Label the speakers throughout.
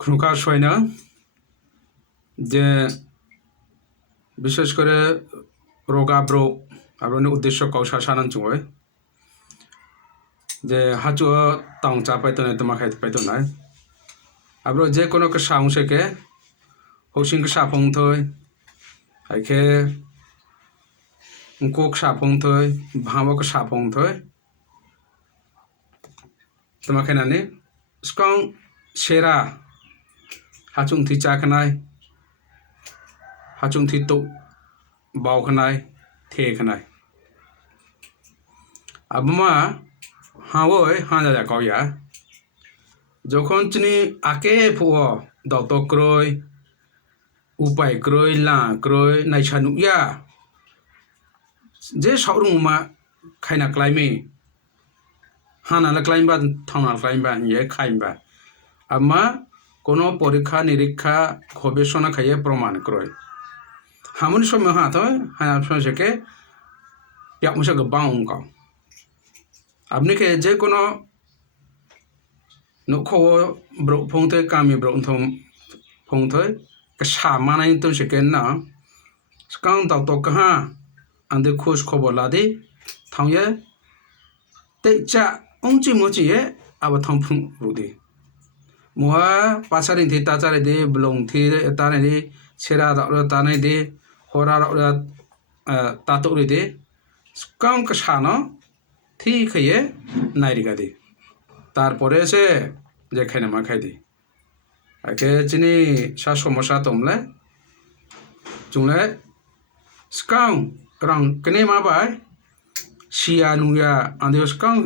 Speaker 1: খুনকার সয় না যে বিশেষ করে রোগাব্র আব্রনি উদ্দেশ্য কৌশা সানান চুয় যে হাচু তাং চা পাইতো নাই তোমা খাইতে পাইতো নাই আব্র যে কোনো কে সাং সেকে হৌসিং সাফং থই আইকে কক সাফং থই, ভামক সাফং থই তোমা খাইনানি। স্কং সেরা হাচুং থি চা খানায় হাচুং থি তো বাও খানায় থে খানায় আবমা হাওয় হাঁজা যা কয়া যখন চিনি আকে ফুয় দত ক্রয় উপায় ক্রয় লা ক্রয় নাইসা নুয়া যে সাউরুং মা খাইনা ক্লাইমে হানা ক্লাইমবা থানা ক্লাইমবা ইয়ে খাইমবা আম্মা কোনো পরীক্ষা, নিরীক্ষা, গবেষণা খাইয়ে প্রমাণ ক্রয় হামনি সময় হাত হানা সঙ্গে ইয়াক মুসা গোবাং অঙ্কাও আপনি কে যে কোনো নখো ব্র ফংতে কামি ব্র থম কে সা মানাই তো সেকে না। স্কাং তাও তো কাহা আন্দে খোঁজ খবর লাদে থাউয়ে তে চা অংচি মচি এ আবার থাম ফুং রুদে মুহা পাসারিন থি তাচারে দে ব্লং থি তানে দে সেরা দাও তানে দে হরা দাও তাতো রে দে স্কাং কা সানো ঠিক হয়ে নাইরিকা তারপরে এসে যে খাইনা মা খাই দি একে চিনি সা সমস্যা তোমলে চুংলে স্কাং রাং কেনে মা বাই সিয়া নুয়া আন্দে স্কাং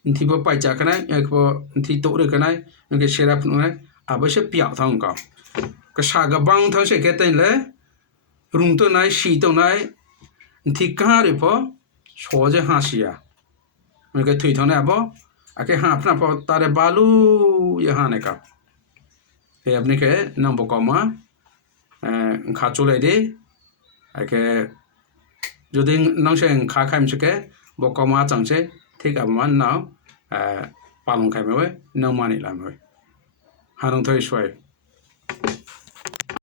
Speaker 1: থাইয়ে ইন্থিবো পাইচা কানাই একবো ইন্থি তোরে কানাই নকে সেরা ফুনাই আবশ্যে পিয়াও থাং কা কা সাগা বাং থাং সে কে তাইলে রুম তো নাই সি তো নাই ইন্থি কাহারে পো সহজে হাসিয়া ওকে থুই থনে আবো আকে হা আপনা প তারে বালু ইয়ে হানে কা তে আপনি কে নম্বর কমা খা চলে দে আকে যদি নংসে খা খাইম সকে বকমা চাংসে ঠিক আবমান নাও পালং খাইমে নং লামে হানং থই সয়